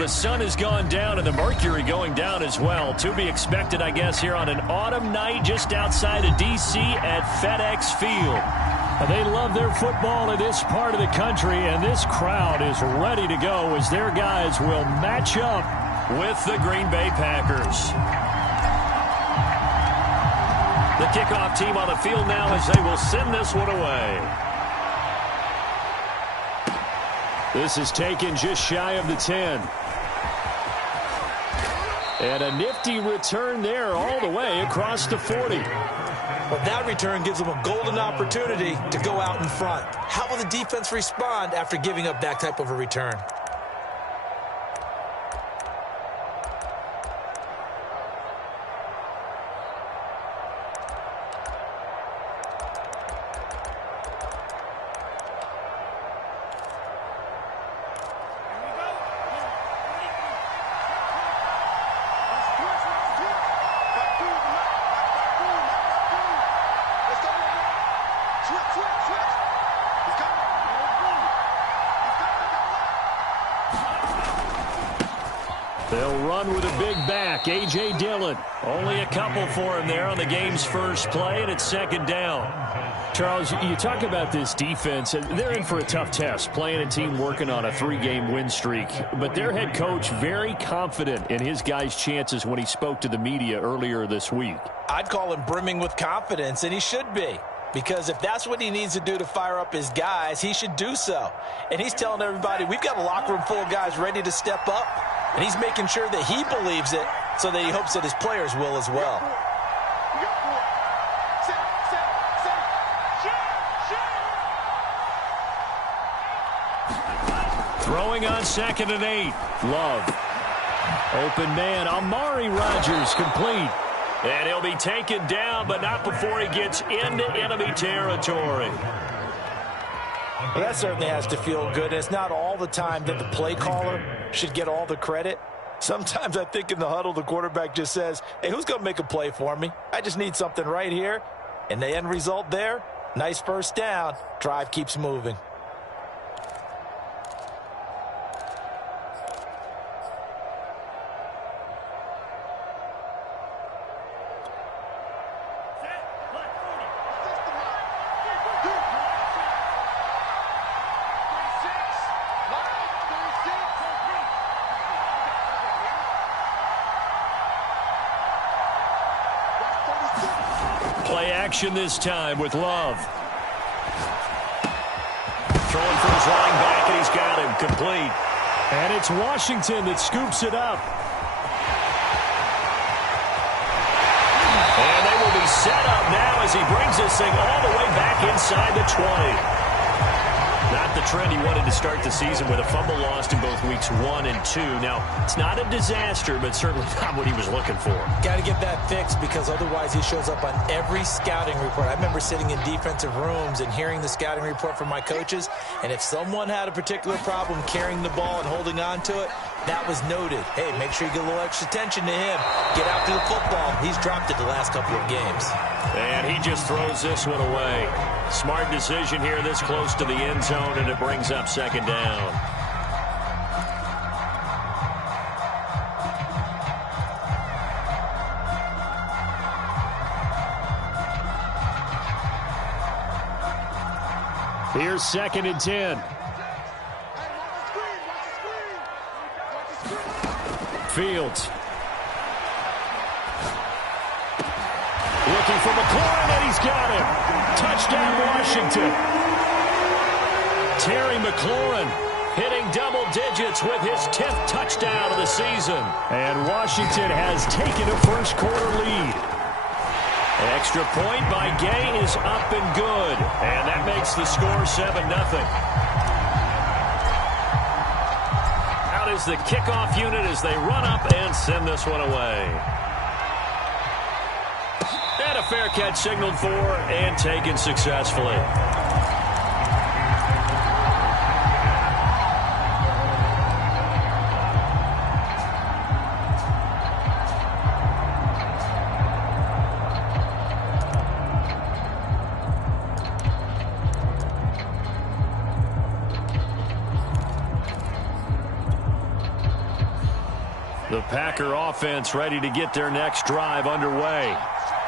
the sun has gone down and the mercury going down as well. To be expected, I guess, here on an autumn night just outside of D.C. at FedEx Field. They love their football in this part of the country, and this crowd is ready to go as their guys will match up with the Green Bay Packers. The kickoff team on the field now as they will send this one away. This is taken just shy of the 10. And a nifty return there all the way across the 40. Well, that return gives them a golden opportunity to go out in front. How will the defense respond after giving up that type of a return? They'll run with a big back, A.J. Dillon. Only a couple for him there on the game's first play, and it's second down. Charles, you talk about this defense. They're in for a tough test, playing a team working on a 3-game win streak. But their head coach very confident in his guys' chances when he spoke to the media earlier this week. I'd call him brimming with confidence, and he should be. Because if that's what he needs to do to fire up his guys, he should do so. And he's telling everybody, we've got a locker room full of guys ready to step up. And he's making sure that he believes it so that he hopes that his players will as well. Throwing on 2nd and 8. Love. Open man, Amari Rodgers complete. And he'll be taken down, but not before he gets into enemy territory. Well, that certainly has to feel good. It's not all the time that the play caller should get all the credit. Sometimes I think in the huddle, the quarterback just says, hey, who's going to make a play for me? I just need something right here. And the end result there, nice first down. Drive keeps moving. Play action this time with Love. Throwing for his running back, and he's got him complete. And it's Washington that scoops it up. And they will be set up now as he brings this thing all the way back inside the 20. Not the trend he wanted to start the season with, a fumble lost in both weeks 1 and 2. Now, it's not a disaster, but certainly not what he was looking for. Got to get that fixed because otherwise he shows up on every scouting report. I remember sitting in defensive rooms and hearing the scouting report from my coaches, and if someone had a particular problem carrying the ball and holding on to it, that was noted. Hey, make sure you get a little extra attention to him. Get after the football. He's dropped it the last couple of games. And he just throws this one away. Smart decision here this close to the end zone, and it brings up second down. Here's 2nd and 10. Fields. Looking for McLaurin, and he's got him. Touchdown, Washington. Terry McLaurin hitting double digits with his 10th touchdown of the season. And Washington has taken a first-quarter lead. Extra point by Gay is up and good. And that makes the score 7-0. Out is the kickoff unit as they run up and send this one away. And a fair catch signaled for and taken successfully. The Packer offense ready to get their next drive underway.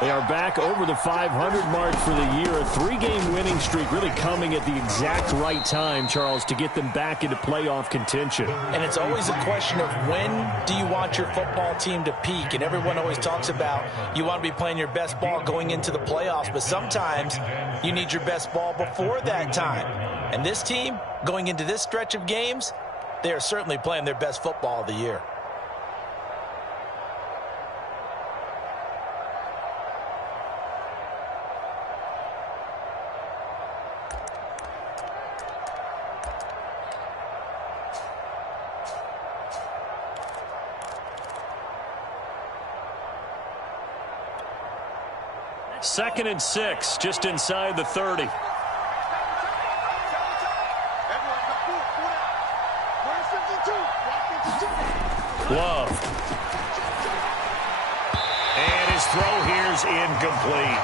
They are back over the 500 mark for the year. A 3-game winning streak really coming at the exact right time, Charles, to get them back into playoff contention. And it's always a question of when do you want your football team to peak? And everyone always talks about you want to be playing your best ball going into the playoffs, but sometimes you need your best ball before that time. And this team, going into this stretch of games, they are certainly playing their best football of the year. Second and 6, just inside the 30. Love. And his throw here's incomplete.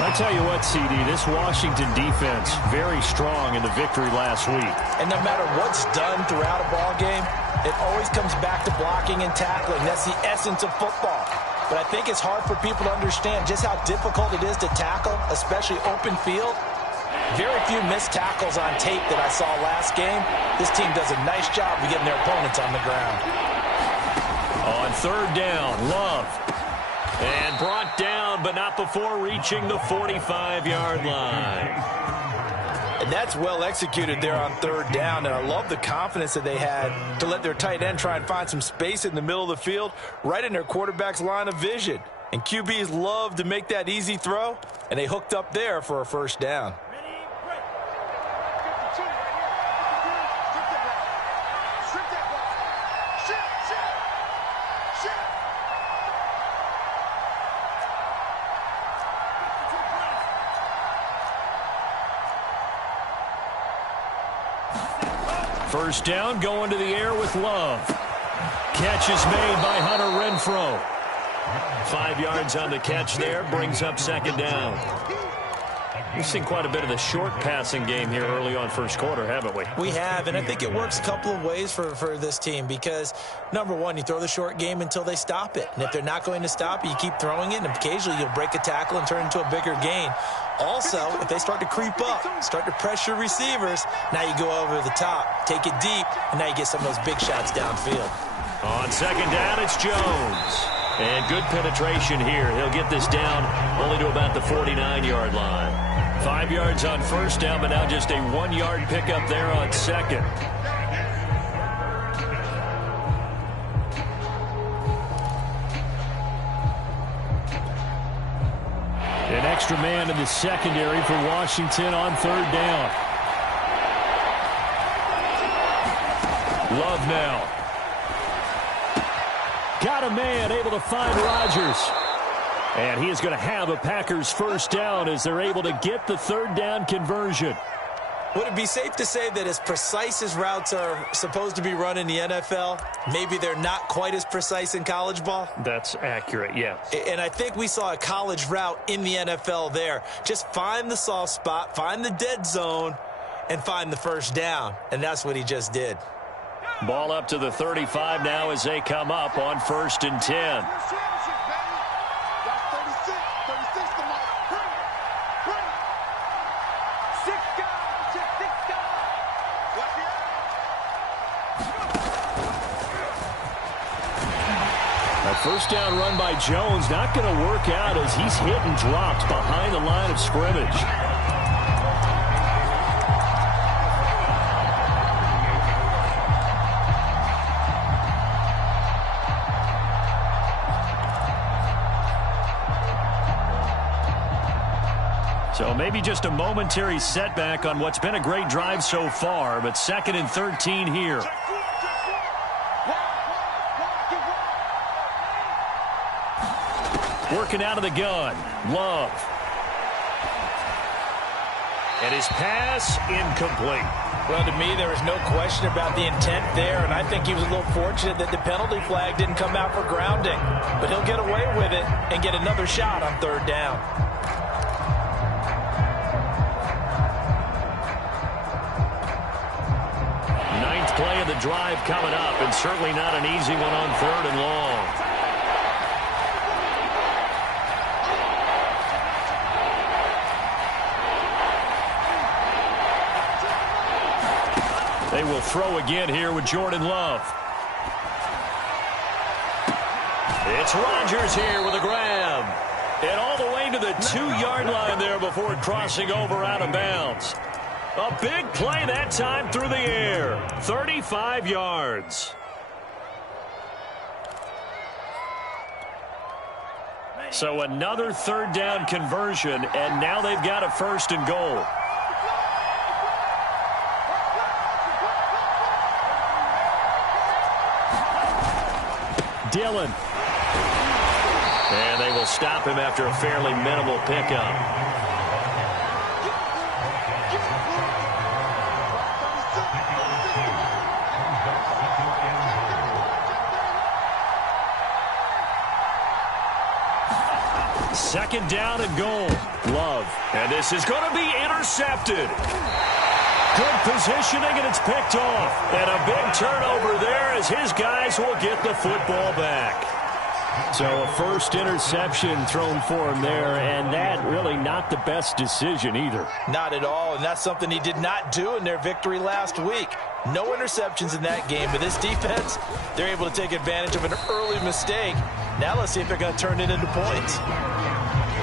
I tell you what, CD, this Washington defense, very strong in the victory last week. And no matter what's done throughout a ball game, it always comes back to blocking and tackling. That's the essence of football. But I think it's hard for people to understand just how difficult it is to tackle, especially open field. Very few missed tackles on tape that I saw last game. This team does a nice job of getting their opponents on the ground. On third down, Love. And brought down, but not before reaching the 45-yard line. And that's well executed there on third down. And I love the confidence that they had to let their tight end try and find some space in the middle of the field, right in their quarterback's line of vision. And QBs love to make that easy throw, and they hooked up there for a first down. First down, going to the air with Love. Catch is made by Hunter Renfrow. 5 yards on the catch there, brings up second down. We've seen quite a bit of the short passing game here early on first quarter, haven't we? We have, and I think it works a couple of ways for this team because, number one, you throw the short game until they stop it. And if they're not going to stop it, you keep throwing it, and occasionally you'll break a tackle and turn it into a bigger gain. Also, if they start to creep up, start to pressure receivers, now you go over the top, take it deep, and now you get some of those big shots downfield. On second down, it's Jones. And good penetration here. He'll get this down only to about the 49-yard line. 5 yards on first down, but now just a 1-yard pickup there on second. An extra man in the secondary for Washington on third down. Love now. Got a man able to find Rodgers. And he is going to have a Packers first down as they're able to get the third down conversion. Would it be safe to say that as precise as routes are supposed to be run in the NFL, maybe they're not quite as precise in college ball? That's accurate, yeah. And I think we saw a college route in the NFL there. Just find the soft spot, find the dead zone, and find the first down. And that's what he just did. Ball up to the 35 now as they come up on 1st and 10. First down run by Jones, not going to work out as he's hit and dropped behind the line of scrimmage. So maybe just a momentary setback on what's been a great drive so far, but 2nd and 13 here. Working out of the gun, Love. And his pass incomplete. Well, to me, there was no question about the intent there, and I think he was a little fortunate that the penalty flag didn't come out for grounding. But he'll get away with it and get another shot on third down. Ninth play of the drive coming up, and certainly not an easy one on 3rd and long. They will throw again here with Jordan Love. It's Rodgers here with a grab. And all the way to the 2-yard line there before crossing over out of bounds. A big play that time through the air. 35 yards. So another 3rd down conversion, and now they've got a 1st and goal. Dillon. And they will stop him after a fairly minimal pickup. Second down and goal. Love. And this is going to be intercepted. Good positioning, and it's picked off. And a big turnover there as his guys will get the football back. So a first interception thrown for him there, and that really not the best decision either. Not at all, and that's something he did not do in their victory last week. No interceptions in that game, but this defense, they're able to take advantage of an early mistake. Now let's see if they're going to turn it into points.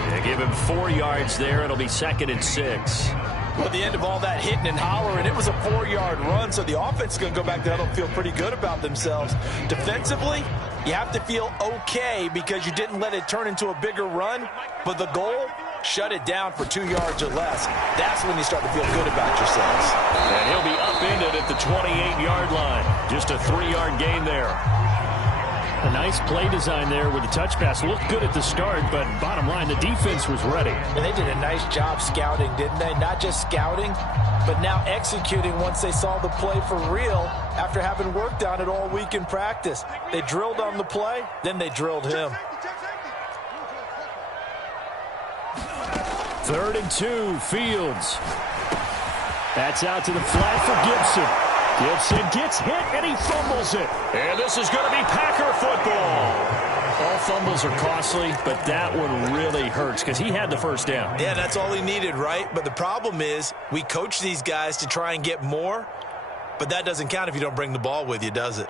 They give him 4 yards there. It'll be 2nd and 6. Well, at the end of all that hitting and hollering, it was a 4-yard run, so the offense is going to go back there and feel pretty good about themselves. Defensively, you have to feel okay because you didn't let it turn into a bigger run, but the goal, shut it down for 2 yards or less. That's when you start to feel good about yourselves. And he'll be upended at the 28-yard line. Just a 3-yard gain there. A nice play design there with the touch pass. Looked good at the start, but bottom line, the defense was ready. And they did a nice job scouting, didn't they? Not just scouting, but now executing once they saw the play for real after having worked on it all week in practice. They drilled on the play, then they drilled him. 3rd and 2, Fields. That's out to the flat for Gibson. Gibson gets hit, and he fumbles it. And this is going to be Packer football. All fumbles are costly, but that one really hurts because he had the first down. Yeah, that's all he needed, right? But the problem is we coach these guys to try and get more, but that doesn't count if you don't bring the ball with you, does it?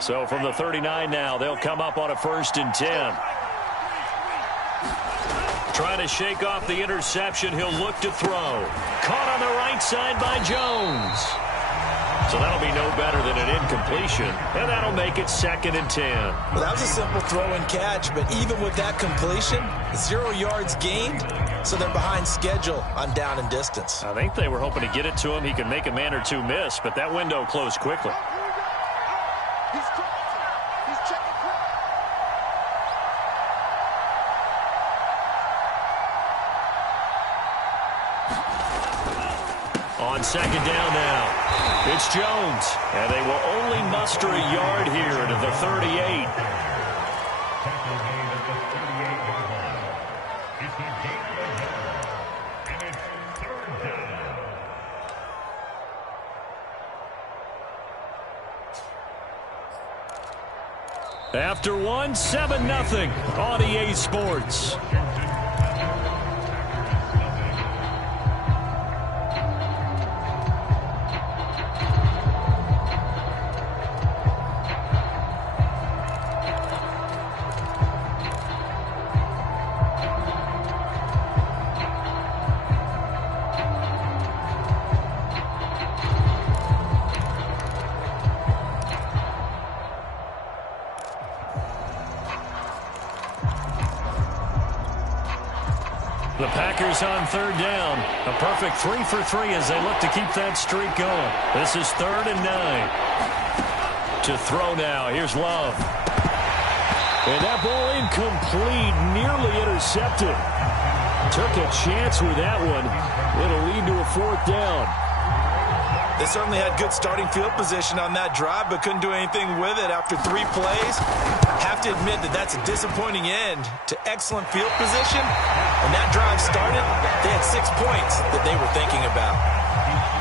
So from the 39 now, they'll come up on a 1st and 10. Trying to shake off the interception. He'll look to throw. Caught on the right side by Jones. So that'll be no better than an incompletion. And that'll make it 2nd and 10. Well, that was a simple throw and catch, but even with that completion, 0 yards gained, so they're behind schedule on down and distance. I think they were hoping to get it to him. He could make a man or two miss, but that window closed quickly. On 2nd down now, it's Jones, and they will only muster a yard here to the 38. After one, 7-0 on EA Sports. The Packers on 3rd down. A perfect 3 for 3 as they look to keep that streak going. This is 3rd and 9. To throw now. Here's Love. And that ball incomplete, nearly intercepted. Took a chance with that one. It'll lead to a 4th down. They certainly had good starting field position on that drive, but couldn't do anything with it after 3 plays. Have to admit that that's a disappointing end to excellent field position. When that drive started, they had 6 points that they were thinking about.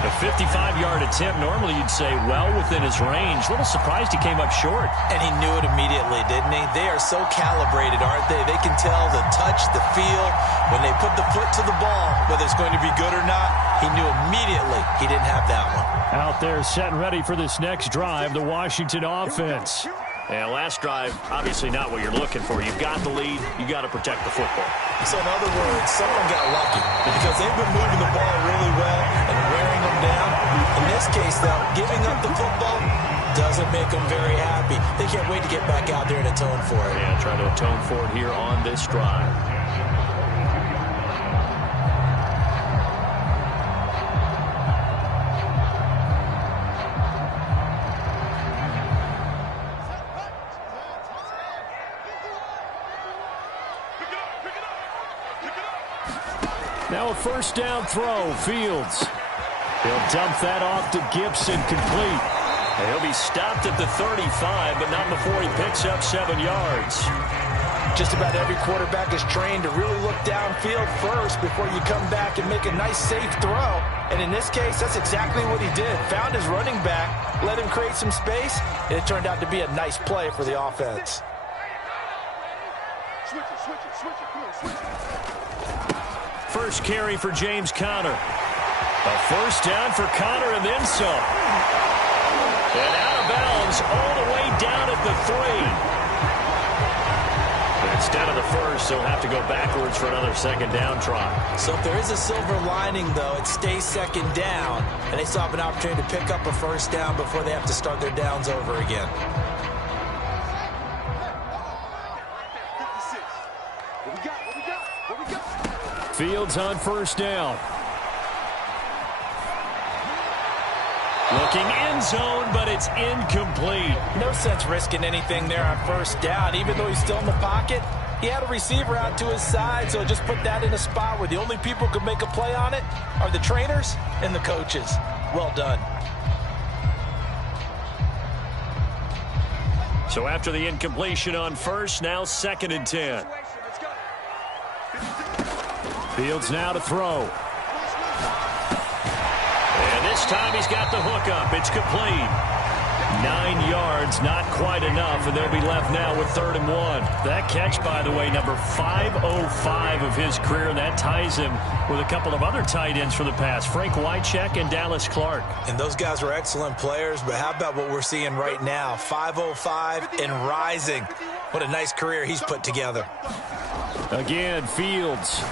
A 55-yard attempt, normally you'd say well within his range. A little surprised he came up short. And he knew it immediately, didn't he? They are so calibrated, aren't they? They can tell the touch, the feel. When they put the foot to the ball, whether it's going to be good or not, he knew immediately he didn't have that one. Out there set and ready for this next drive, the Washington offense. Yeah, last drive, obviously not what you're looking for. You've got the lead. You got to protect the football. So in other words, someone got lucky because they've been moving the ball really well and wearing them down. In this case, though, giving up the football doesn't make them very happy. They can't wait to get back out there and atone for it. Yeah, try to atone for it here on this drive. Now a first down throw, Fields. He'll dump that off to Gibson, complete. And he'll be stopped at the 35, but not before he picks up 7 yards. Just about every quarterback is trained to really look downfield first before you come back and make a nice, safe throw. And in this case, that's exactly what he did. Found his running back, let him create some space, and it turned out to be a nice play for the offense. First carry for James Conner. A first down for Conner and then some. And out of bounds all the way down at the 3. But instead of the first, they'll have to go backwards for another second down try. So if there is a silver lining, though, it stays second down, and they still have an opportunity to pick up a first down before they have to start their downs over again. Fields on first down. Looking end zone, but it's incomplete. No sense risking anything there on first down. Even though he's still in the pocket, he had a receiver out to his side, so just put that in a spot where the only people who can make a play on it are the trainers and the coaches. Well done. So after the incompletion on first, now 2nd and 10. Fields now to throw. And this time he's got the hook up. It's complete. 9 yards, not quite enough, and they'll be left now with 3rd and 1. That catch, by the way, number 505 of his career. That ties him with a couple of other tight ends for the past, Frank Wycheck and Dallas Clark. And those guys are excellent players, but how about what we're seeing right now? 505 and rising. What a nice career he's put together. Again, Fields.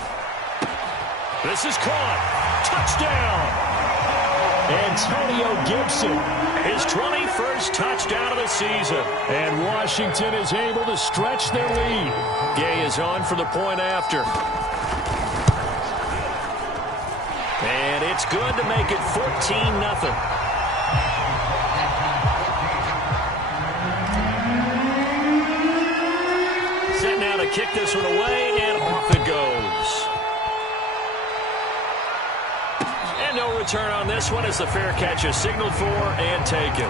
This is caught. Touchdown. Antonio Gibson, his 21st touchdown of the season. And Washington is able to stretch their lead. Gay is on for the point after. And it's good to make it 14-0. Set now to kick this one away, and off it goes. And no return on this one as the fair catch is signaled for and taken.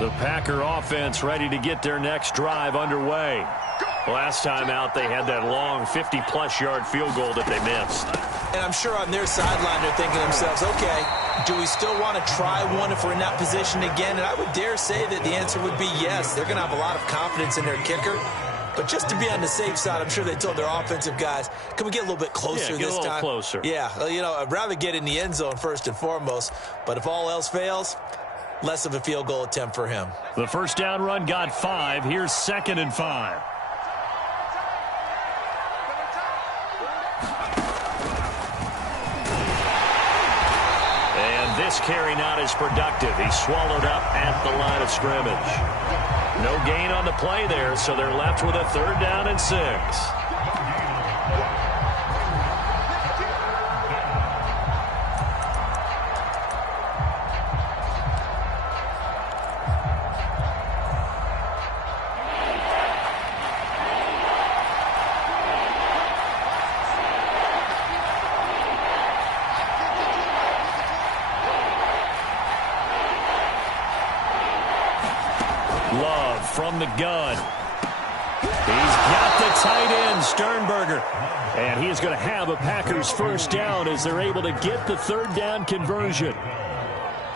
The Packer offense ready to get their next drive underway. Last time out, they had that long 50-plus yard field goal that they missed. And I'm sure on their sideline they're thinking to themselves, okay, do we still want to try one if we're in that position again? And I would dare say that the answer would be yes. They're going to have a lot of confidence in their kicker. But just to be on the safe side, I'm sure they told their offensive guys, can we get a little bit closer this time? Get a little closer. Yeah, you know, I'd rather get in the end zone first and foremost. But if all else fails, less of a field goal attempt for him. The first down run got 5. Here's 2nd and 5. And this carry not as productive. He's swallowed up at the line of scrimmage. No gain on the play there, so they're left with a 3rd down and 6. from the gun. He's got the tight end, Sternberger. And he is going to have a Packers first down as they're able to get the third down conversion.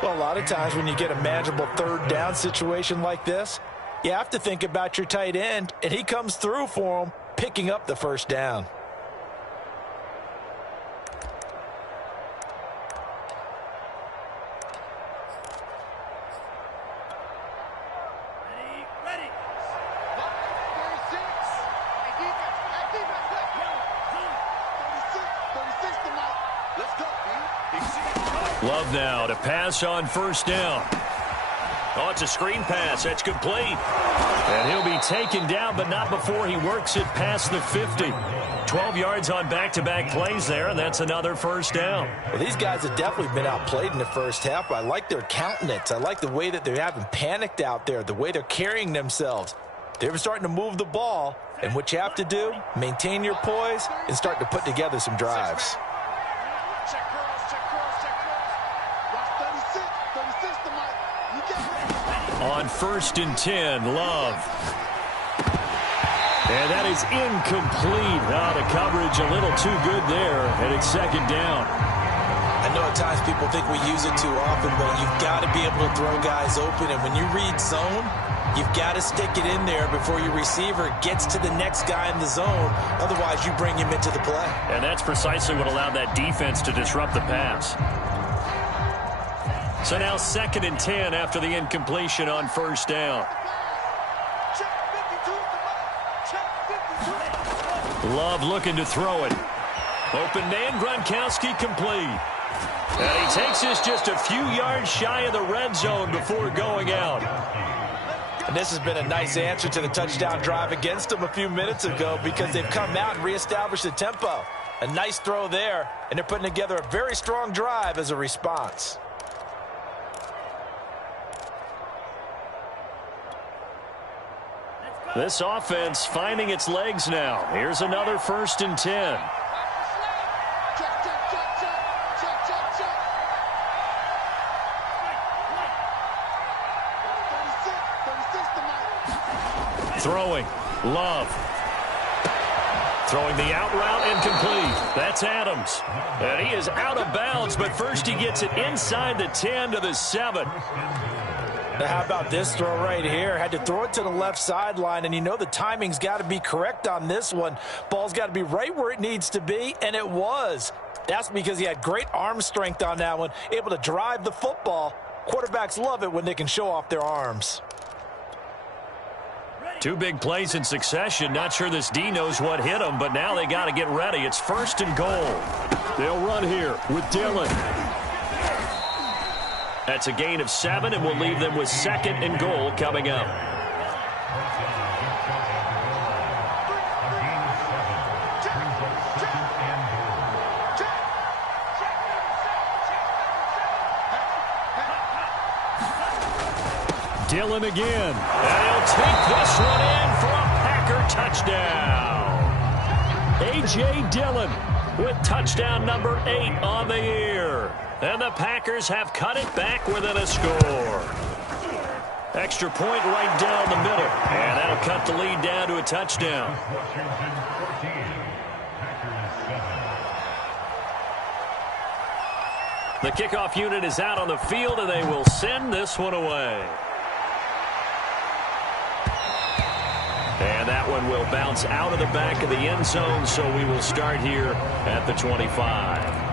Well, a lot of times when you get a manageable third down situation like this, you have to think about your tight end, and he comes through for him, picking up the first down. Love now to pass on first down. Oh, it's a screen pass. That's complete. And he'll be taken down, but not before he works it past the 50. 12 yards on back-to-back plays there, and that's another first down. Well, these guys have definitely been outplayed in the first half. I like their countenance. I like the way that they haven't panicked out there, the way they're carrying themselves. They're starting to move the ball, and what you have to do, maintain your poise and start to put together some drives. On 1st and 10, Love. And that is incomplete. Oh, the coverage a little too good there, and it's second down. I know at times people think we use it too often, but you've got to be able to throw guys open. And when you read zone, you've got to stick it in there before your receiver gets to the next guy in the zone. Otherwise, you bring him into the play. And that's precisely what allowed that defense to disrupt the pass. So now 2nd and 10 after the incompletion on first down. Love looking to throw it. Open man, Gronkowski complete. And he takes this just a few yards shy of the red zone before going out. And this has been a nice answer to the touchdown drive against them a few minutes ago because they've come out and reestablished the tempo. A nice throw there, and they're putting together a very strong drive as a response. This offense finding its legs now. Here's another 1st and 10. Throwing. Love. Throwing the out route incomplete. That's Adams. And he is out of bounds, but first he gets it inside the 10 to the 7. Now, how about this throw right here? Had to throw it to the left sideline, and you know the timing's got to be correct on this one. Ball's got to be right where it needs to be, and it was. That's because he had great arm strength on that one, able to drive the football. Quarterbacks love it when they can show off their arms. 2 big plays in succession. Not sure this D knows what hit him, but now they got to get ready. It's 1st and goal. They'll run here with Dillon. That's a gain of 7, and we'll leave them with 2nd and goal coming up. Dillon again. And he'll take this one in for a Packer touchdown. A.J. Dillon with touchdown number 8 on the year. And the Packers have cut it back within a score. Extra point right down the middle. And that'll cut the lead down to a touchdown. The kickoff unit is out on the field, and they will send this one away. And that one will bounce out of the back of the end zone, so we will start here at the 25.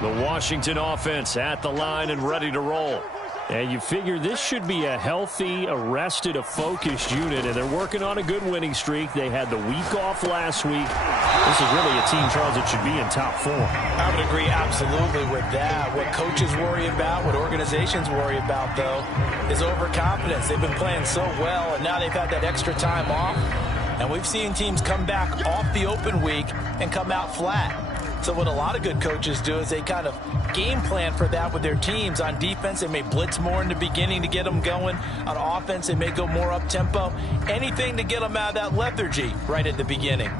The Washington offense at the line and ready to roll. And you figure this should be a healthy, a focused unit, and they're working on a good winning streak. They had the week off last week. This is really a team, Charles, that should be in top form. I would agree absolutely with that. What coaches worry about, what organizations worry about, though, is overconfidence. They've been playing so well, and now they've had that extra time off. And we've seen teams come back off the open week and come out flat. So what a lot of good coaches do is they kind of game plan for that with their teams. On defense, they may blitz more in the beginning to get them going. On offense, they may go more up-tempo. Anything to get them out of that lethargy right at the beginning.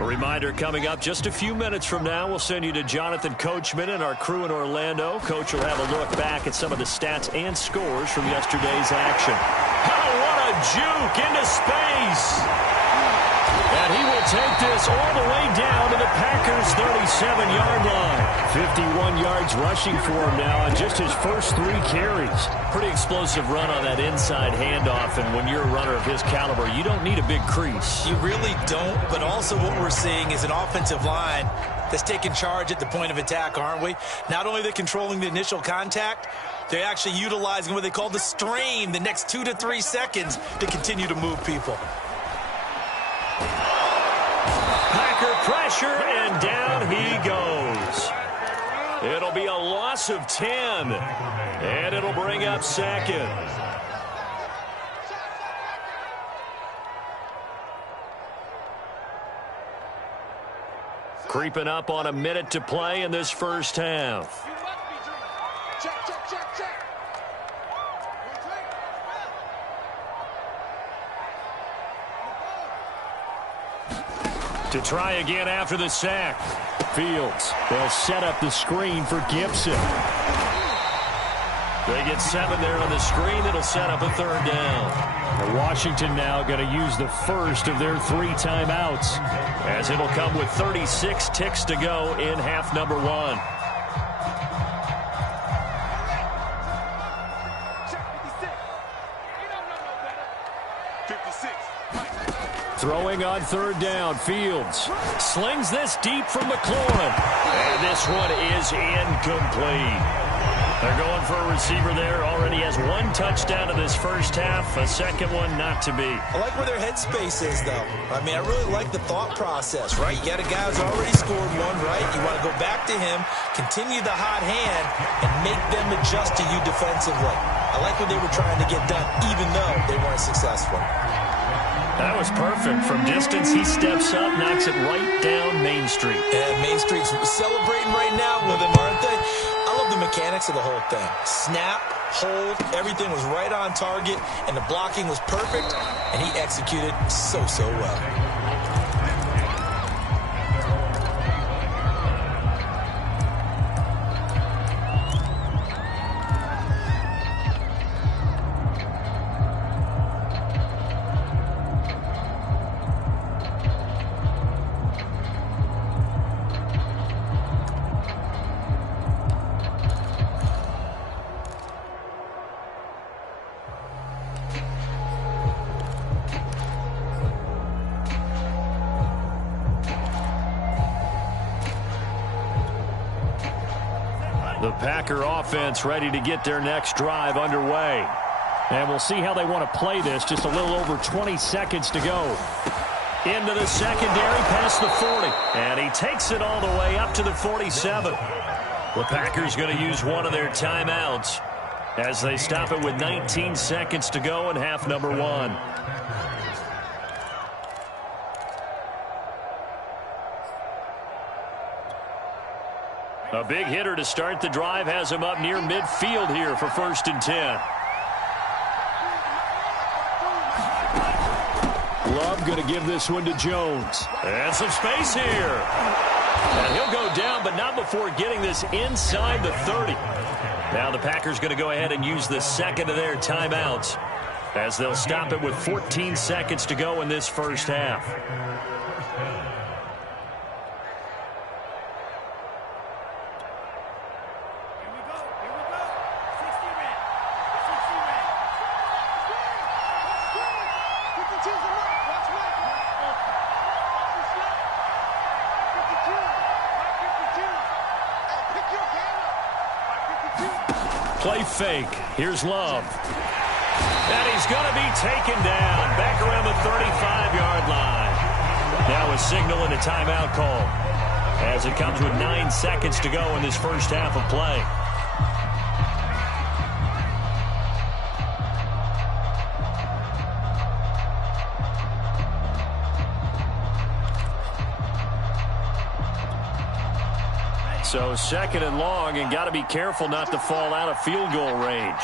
A reminder coming up just a few minutes from now, we'll send you to Jonathan Coachman and our crew in Orlando. Coach will have a look back at some of the stats and scores from yesterday's action. Oh, what a juke into space! And he will take this all the way down to the Packers' 37-yard line. 51 yards rushing for him now on just his first 3 carries. Pretty explosive run on that inside handoff, and when you're a runner of his caliber, you don't need a big crease. You really don't, but also what we're seeing is an offensive line that's taking charge at the point of attack, aren't we? Not only are they controlling the initial contact, they're actually utilizing what they call the strain, the next 2 to 3 seconds to continue to move people. Packer pressure, and down he goes. It'll be a loss of 10, and it'll bring up second. Creeping up on a minute to play in this first half. To try again after the sack. Fields, they'll set up the screen for Gibson. They get 7 there on the screen. It'll set up a 3rd down. And Washington now going to use the first of their 3 timeouts, as it'll come with 36 ticks to go in half number 1. Throwing on 3rd down, Fields slings this deep from McLaurin. And this one is incomplete. They're going for a receiver there. Already has 1 touchdown in this first half. A second one not to be. I like where their headspace is, though. I mean, I really like the thought process, right? You got a guy who's already scored 1, right? You want to go back to him, continue the hot hand, and make them adjust to you defensively. I like what they were trying to get done, even though they weren't successful. That was perfect. From distance, he steps up, knocks it right down Main Street. And Main Street's celebrating right now with him, aren't they? I love the mechanics of the whole thing. Snap, hold, everything was right on target, and the blocking was perfect, and he executed so well. The Packer offense ready to get their next drive underway. And we'll see how they want to play this. Just a little over 20 seconds to go. Into the secondary, past the 40. And he takes it all the way up to the 47. The Packers going to use one of their timeouts as they stop it with 19 seconds to go in half number 1. A big hitter to start the drive has him up near midfield here for 1st and 10. Love going to give this one to Jones. And some space here. And he'll go down, but not before getting this inside the 30. Now the Packers going to go ahead and use the second of their timeouts, as they'll stop it with 14 seconds to go in this first half. Play fake. Here's Love. And he's going to be taken down back around the 35-yard line. Now a signal and a timeout call, as it comes with 9 seconds to go in this first half of play. So 2nd and long, and got to be careful not to fall out of field goal range.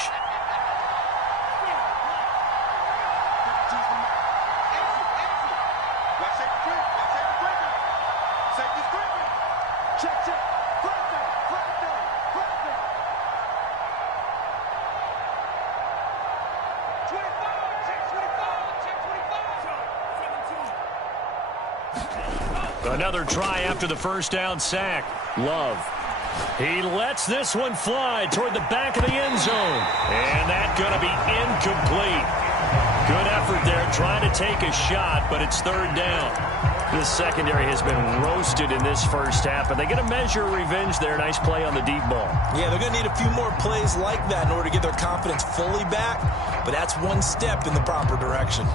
Another try after the first down sack. Love. He lets this one fly toward the back of the end zone. And that's going to be incomplete. Good effort there trying to take a shot, but it's 3rd down. This secondary has been roasted in this first half, but they're going to measure revenge there. Nice play on the deep ball. Yeah, they're going to need a few more plays like that in order to get their confidence fully back, but that's one step in the proper direction.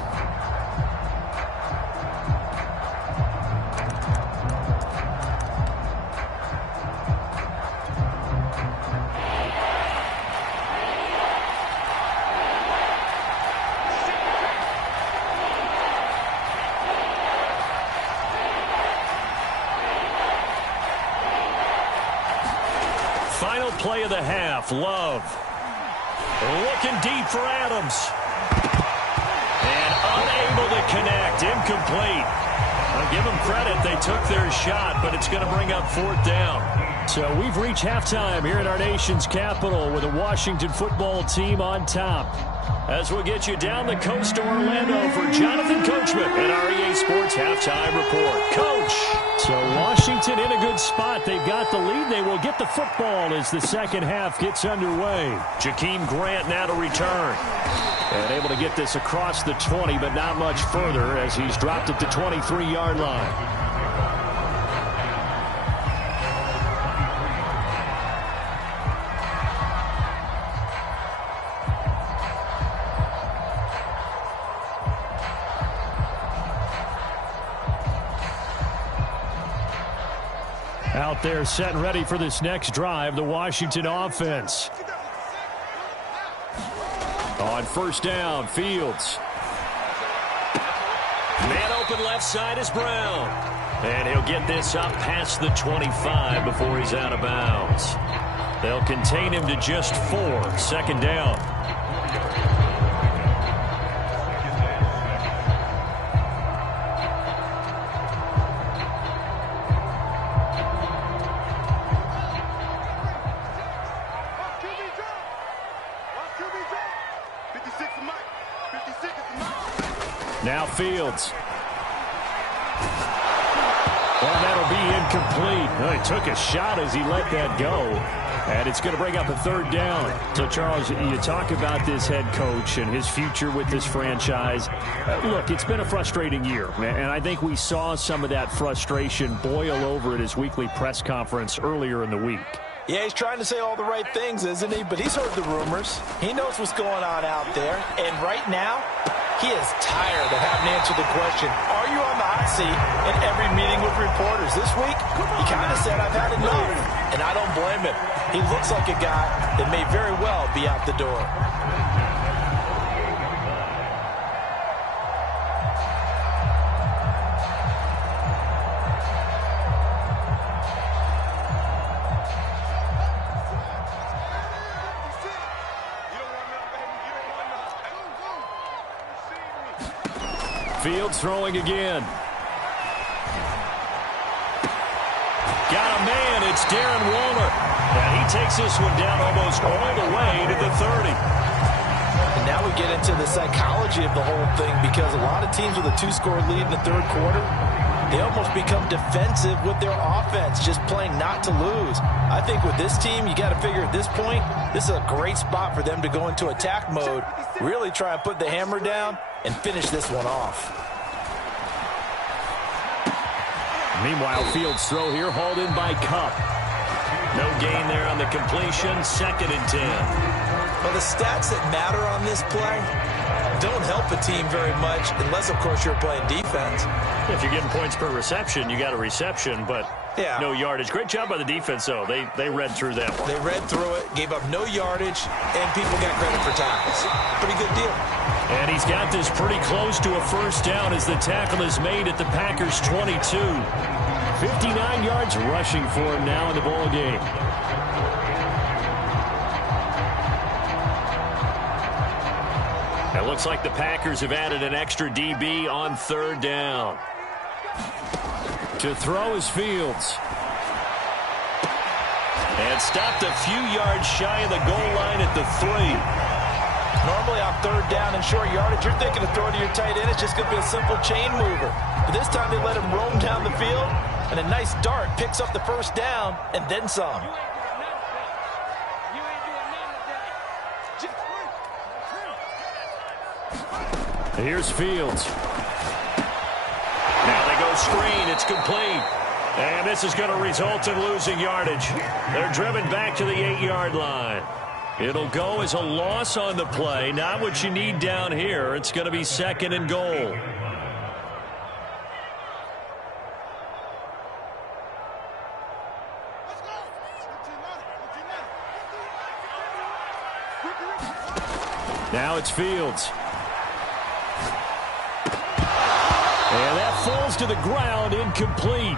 Final play of the half. Love. Looking deep for Adams. And unable to connect. Incomplete. I'll give them credit. They took their shot, but it's going to bring up 4th down. So we've reached halftime here in our nation's capital with the Washington football team on top. As we'll get you down the coast to Orlando for Jonathan Coachman and our EA Sports Halftime Report. Coach! So Washington in a good spot. They've got the lead. They will get the football as the second half gets underway. Jakeem Grant now to return. And able to get this across the 20, but not much further as he's dropped at the 23-yard line. Out there set and ready for this next drive, the Washington offense. On 1st down, Fields. Man open left side is Brown. And he'll get this up past the 25 before he's out of bounds. They'll contain him to just 4, 2nd down. Now Fields. Well, that'll be incomplete. Well, he took a shot as he let that go. And it's going to bring up a 3rd down. So, Charles, you talk about this head coach and his future with this franchise. Look, it's been a frustrating year. And I think we saw some of that frustration boil over at his weekly press conference earlier in the week. Yeah, he's trying to say all the right things, isn't he? But he's heard the rumors. He knows what's going on out there. And right now, he is tired of having to answer the question, are you on the hot seat in every meeting with reporters? This week, he kind of said, I've had enough. And I don't blame him. He looks like a guy that may very well be out the door. Fields throwing again. Got a man. It's Darren Waller. And he takes this one down almost all the way to the 30. And now we get into the psychology of the whole thing, because a lot of teams with a 2-score lead in the 3rd quarter, they almost become defensive with their offense, just playing not to lose. I think with this team, you got to figure at this point, this is a great spot for them to go into attack mode, really try and put the hammer down and finish this one off. Meanwhile, Fields' throw here hauled in by Kupp. No gain there on the completion, 2nd and 10. Well, the stats that matter on this play don't help a team very much unless, of course, you're playing defense. If you're getting points per reception, you got a reception, but no yardage. Great job by the defense, though. They read through that one. They read through it, gave up no yardage, and people got credit for tackles. Pretty good deal. And he's got this pretty close to a 1st down as the tackle is made at the Packers' 22. 59 yards rushing for him now in the ball game. It looks like the Packers have added an extra DB on third down. To throw is Fields. And stopped a few yards shy of the goal line at the 3. Normally on third down and short yardage, you're thinking of throwing to your tight end. It's just going to be a simple chain mover. But this time they let him roam down the field, and a nice dart picks up the first down and then some. Here's Fields. Now they go screen. It's complete. And this is going to result in losing yardage. They're driven back to the 8-yard line. It'll go as a loss on the play. Not what you need down here. It's going to be 2nd and goal. Now it's Fields. And that falls to the ground, incomplete.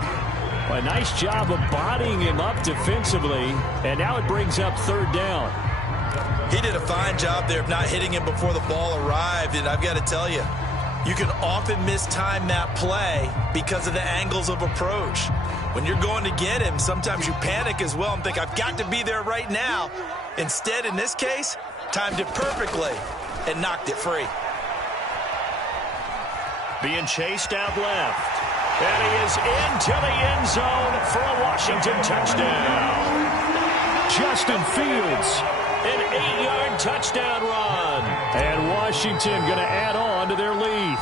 A nice job of bodying him up defensively, and now it brings up third down. He did a fine job there of not hitting him before the ball arrived, and I've got to tell you, you can often mistime that play because of the angles of approach. When you're going to get him, sometimes you panic as well and think, I've got to be there right now. Instead, in this case, timed it perfectly and knocked it free. Being chased out left. And he is into the end zone for a Washington touchdown. Justin Fields, an 8-yard touchdown run. And Washington going to add on to their lead.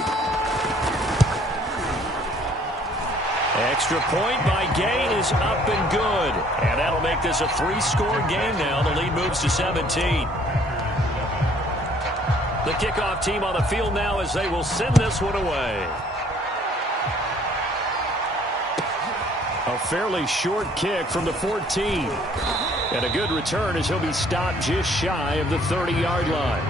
Extra point by Gain is up and good. And that'll make this a 3-score game now. The lead moves to 17. The kickoff team on the field now as they will send this one away. A fairly short kick from the 14. And a good return as he'll be stopped just shy of the 30-yard line.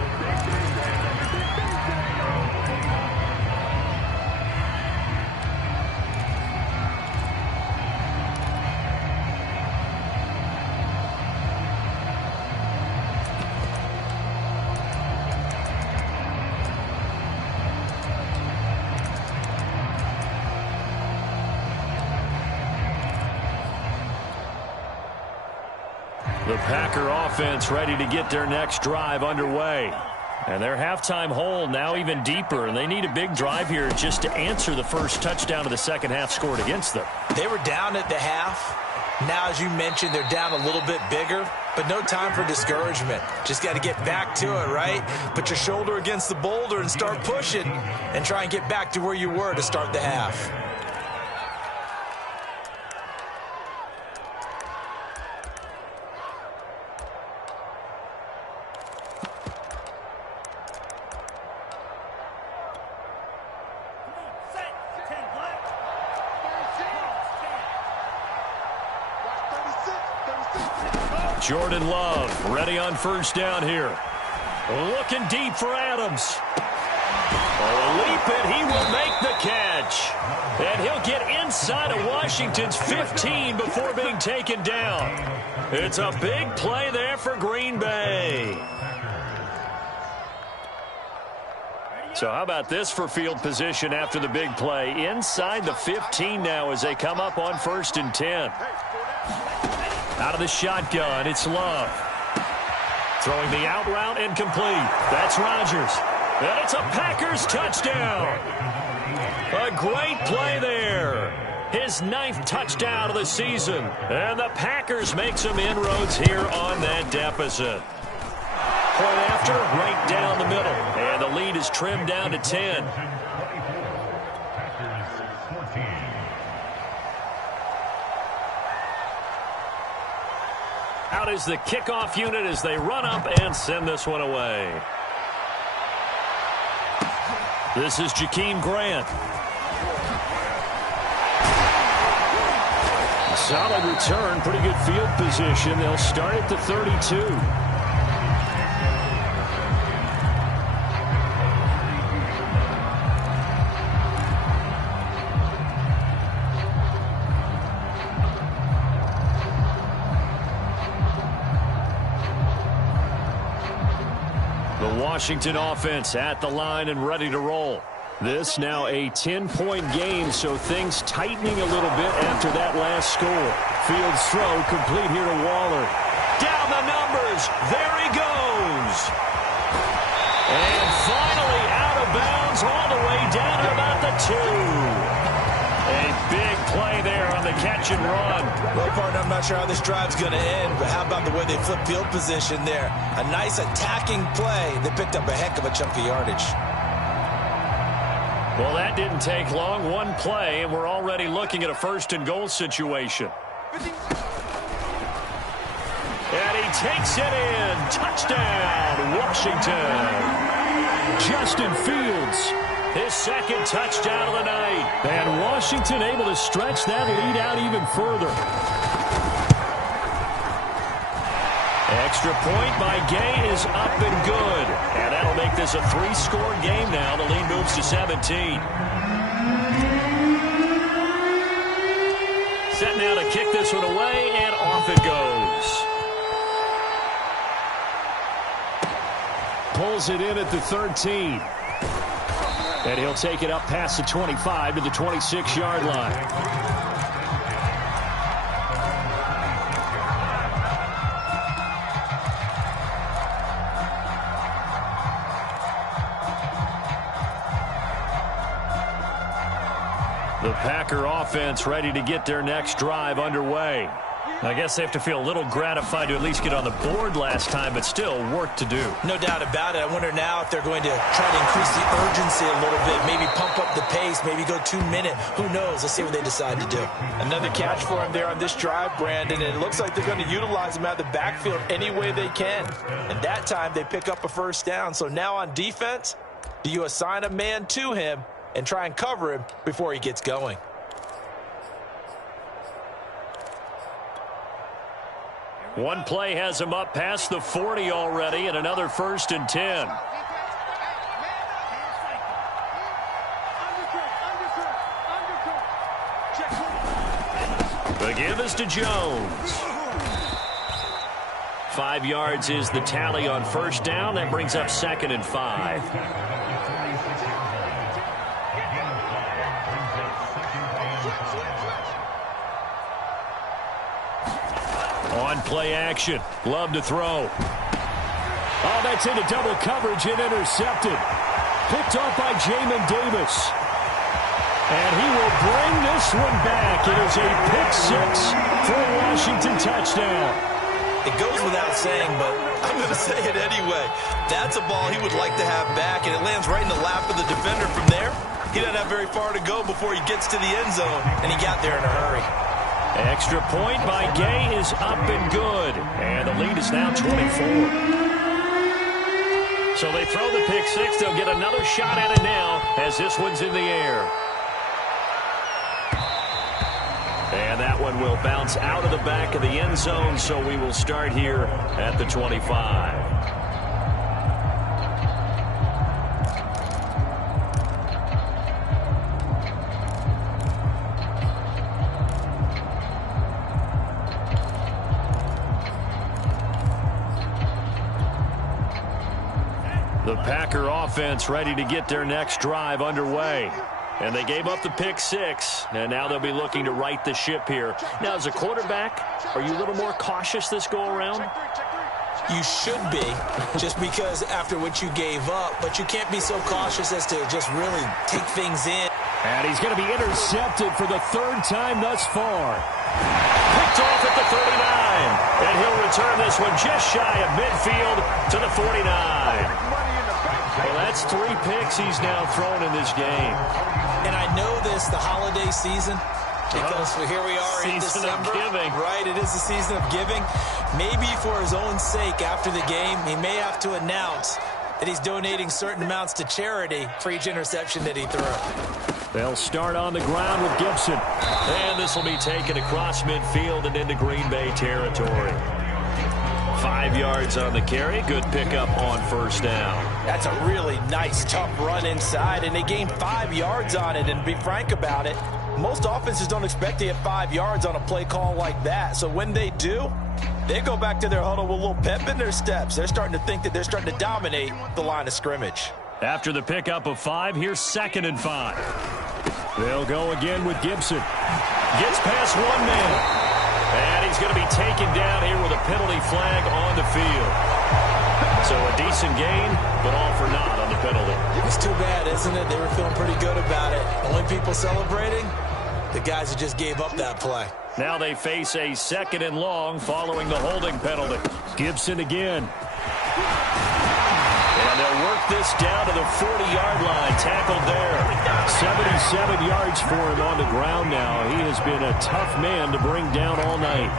The Packer offense ready to get their next drive underway. And their halftime hole now even deeper, and they need a big drive here just to answer the first touchdown of the second half scored against them. They were down at the half. Now, as you mentioned, they're down a little bit bigger, but no time for discouragement. Just got to get back to it, right? Put your shoulder against the boulder and start pushing and try and get back to where you were to start the half. Jordan Love ready on first down here. Looking deep for Adams. Leap it, he will make the catch. And he'll get inside of Washington's 15 before being taken down. It's a big play there for Green Bay. So how about this for field position after the big play? Inside the 15 now as they come up on first and 10. Out of the shotgun, it's Love. Throwing the out route and complete. That's Rodgers. And it's a Packers touchdown. A great play there. His 9th touchdown of the season. And the Packers make some inroads here on that deficit. Point after, right down the middle. And the lead is trimmed down to 10. Out is the kickoff unit as they run up and send this one away. This is Jakeem Grant. Solid return, pretty good field position. They'll start at the 32. The Washington offense at the line and ready to roll. This now a 10-point game, so things tightening a little bit after that last score. Fields throw complete here to Waller. Down the numbers. There he goes. And finally out of bounds all the way down to about the 2. A big play there on the catch and run. Well, partner, I'm not sure how this drive's going to end, but how about the way they flip field position there? A nice attacking play. They picked up a heck of a chunk of yardage. Well, that didn't take long. One play, and we're already looking at a first-and-goal situation. And he takes it in. Touchdown, Washington. Justin Fields, his second touchdown of the night. And Washington able to stretch that lead out even further. Extra point by Gay is up and good. And that'll make this a 3-score game now. The lead moves to 17. Set now to kick this one away, and off it goes. Pulls it in at the 13. And he'll take it up past the 25 to the 26-yard line. The Packer offense ready to get their next drive underway. I guess they have to feel a little gratified to at least get on the board last time, but still work to do. No doubt about it. I wonder now if they're going to try to increase the urgency a little bit, maybe pump up the pace, maybe go 2-minute. Who knows? Let's see what they decide to do. Another catch for him there on this drive, Brandon, and it looks like they're going to utilize him out of the backfield any way they can. And that time they pick up a first down. So now on defense, do you assign a man to him and try and cover him before he gets going? One play has him up past the 40 already, and another 1st and 10. The give is to Jones. 5 yards is the tally on first down. That brings up 2nd and 5. On play action. Love to throw. Oh, that's into double coverage and intercepted. Picked off by Jamin Davis. And he will bring this one back. It is a pick-6 for a Washington touchdown. It goes without saying, but I'm going to say it anyway. That's a ball he would like to have back, and it lands right in the lap of the defender from there. He doesn't have very far to go before he gets to the end zone, and he got there in a hurry. Extra point by Gay is up and good. And the lead is now 24. So they throw the pick-6. They'll get another shot at it now as this one's in the air. And that one will bounce out of the back of the end zone, so we will start here at the 25. The Packer offense ready to get their next drive underway. And they gave up the pick-6, and now they'll be looking to right the ship here. Now, as a quarterback, are you a little more cautious this go-around? You should be, just because after what you gave up, but you can't be so cautious as to just really take things in. And he's going to be intercepted for the 3rd time thus far. Picked off at the 39, and he'll return this one just shy of midfield to the 49. Well, that's 3 picks he's now thrown in this game. And I know this, the holiday season, because here we are in December. Right, it is the season of giving. Maybe for his own sake after the game, he may have to announce that he's donating certain amounts to charity for each interception that he threw. They'll start on the ground with Gibson. And this will be taken across midfield and into Green Bay territory. 5 yards on the carry. Good pickup on first down. That's a really nice, tough run inside, and they gained 5 yards on it. And to be frank about it, most offenses don't expect to get 5 yards on a play call like that. So when they do, They go back to their huddle with a little pep in their steps. They're starting to think that they're starting to dominate the line of scrimmage. After the pickup of 5, here's 2nd and 5. They'll go again with Gibson. Gets past one man. And he's going to be taken down here with a penalty flag on the field. So a decent gain, but all for naught on the penalty. It's too bad, isn't it? They were feeling pretty good about it. Only people celebrating, the guys who just gave up that play. Now they face a 2nd and long following the holding penalty. Gibson again. And they'll work this down to the 40-yard line. Tackled there. 77 yards for him on the ground now. He has been a tough man to bring down all night.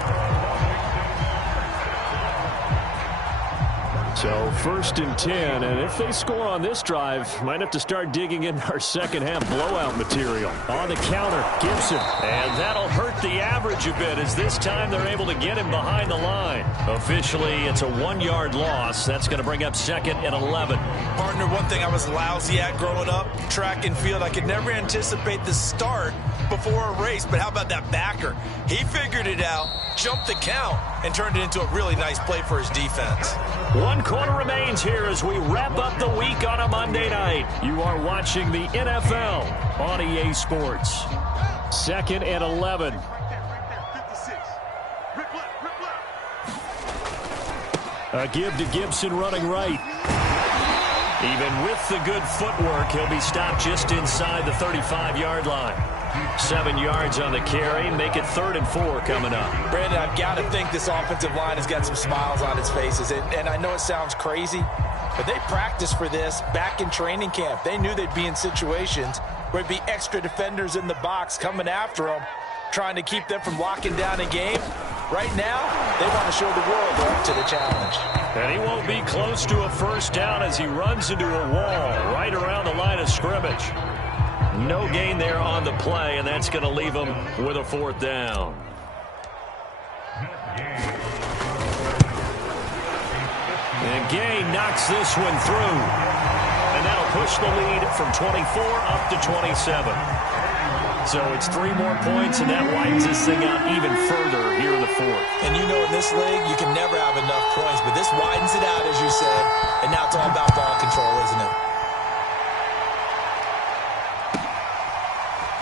So 1st and 10, and if they score on this drive, might have to start digging in our second-half blowout material. On the counter, Gibson. And that'll hurt the average a bit as this time they're able to get him behind the line. Officially, it's a 1-yard loss. That's going to bring up 2nd and 11. Partner, one thing I was lousy at growing up, track and field, I could never anticipate the start before a race, but how about that backer? He figured it out, jumped the count, and turned it into a really nice play for his defense. 1 quarter remains here as we wrap up the week on a Monday night. You are watching the NFL on EA Sports. 2nd and 11. A give to Gibson running right. Even with the good footwork, he'll be stopped just inside the 35-yard line. 7 yards on the carry. Make it 3rd and 4 coming up. Brandon, I've got to think this offensive line has got some smiles on its faces. And I know it sounds crazy, but they practiced for this back in training camp. They knew they'd be in situations where there'd be extra defenders in the box coming after them, trying to keep them from locking down a game. Right now, they want to show the world they're up to the challenge. And he won't be close to a first down as he runs into a wall right around the line of scrimmage. No gain there on the play, and that's going to leave him with a 4th down. And Gay knocks this one through. And that'll push the lead from 24 up to 27. So it's 3 more points, and that widens this thing out even further here in the 4th. And you know in this league, you can never have enough points, but this widens it out, as you said, and now it's all about ball control, isn't it?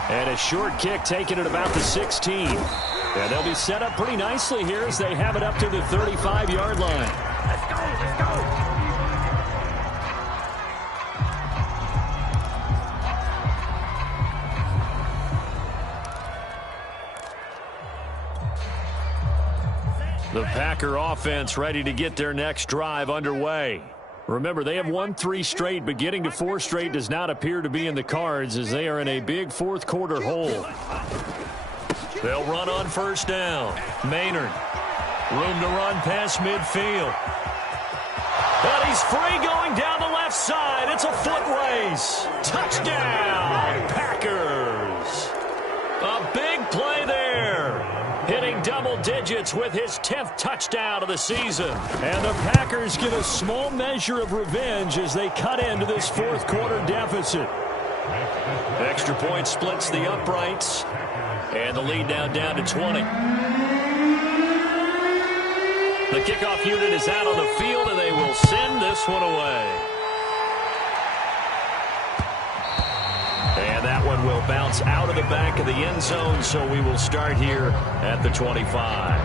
And a short kick taken at about the 16. And they'll be set up pretty nicely here as they have it up to the 35-yard line. Let's go, let's go. The Packer offense ready to get their next drive underway. Remember, they have won 3 straight, but getting to 4 straight does not appear to be in the cards as they are in a big 4th quarter hole. They'll run on 1st down. Maynard. Room to run past midfield. And he's free going down the left side. It's a foot race. Touchdown, Packers. A big play there. Hitting double digits with his 10th touchdown of the season. And the Packers get a small measure of revenge as they cut into this 4th quarter deficit. Extra point splits the uprights. And the lead now down to 20. The kickoff unit is out on the field, and they will send this one away. And that one will bounce out of the back of the end zone, so we will start here at the 25.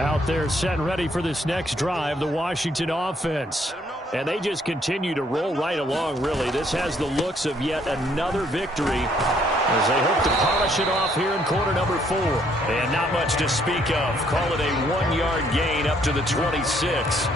Out there set and ready for this next drive, the Washington offense. And they just continue to roll right along, really. This has the looks of yet another victory as they hope to polish it off here in quarter number 4. And not much to speak of. Call it a 1-yard gain up to the 26.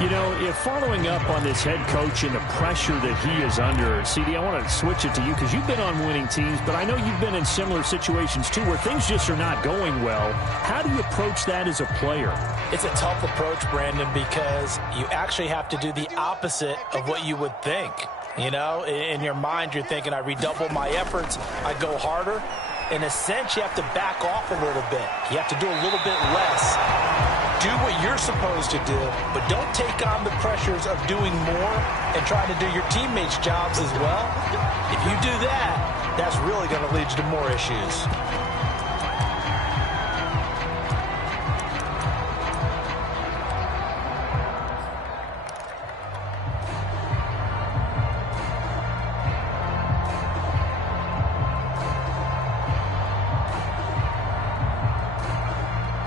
You know, if following up on this head coach and the pressure that he is under, CD, I want to switch it to you because you've been on winning teams, but I know you've been in similar situations too where things just are not going well. How do you approach that as a player? It's a tough approach, Brandon, because you actually have to do the opposite of what you would think. You know, in your mind, you're thinking, I redouble my efforts, I go harder. In a sense, you have to back off a little bit. You have to do a little bit less. Do what you're supposed to do, but don't take on the pressures of doing more and trying to do your teammates' jobs as well. If you do that, that's really going to lead you to more issues.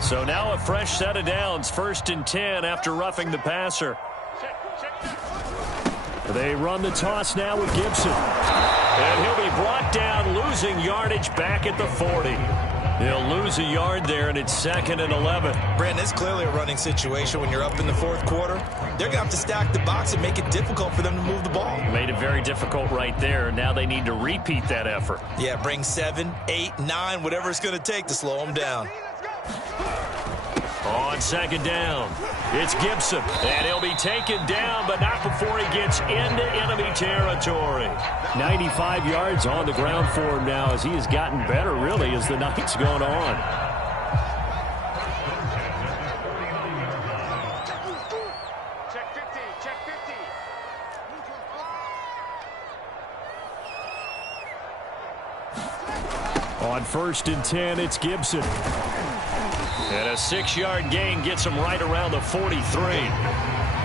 So now a fresh set of downs, 1st and 10 after roughing the passer. They run the toss now with Gibson. And he'll be brought down, losing yardage back at the 40. He'll lose a yard there, and it's 2nd and 11. Brandon, it's clearly a running situation when you're up in the 4th quarter. They're going to have to stack the box and make it difficult for them to move the ball. Made it very difficult right there. Now they need to repeat that effort. Yeah, bring 7, 8, 9, whatever it's going to take to slow them down. On 2nd down, it's Gibson. And he'll be taken down, but not before he gets into enemy territory. 95 yards on the ground for him now as he has gotten better, really, as the night's gone on. Check 50, check 50. On 1st and 10, it's Gibson. And a 6-yard gain gets him right around the 43.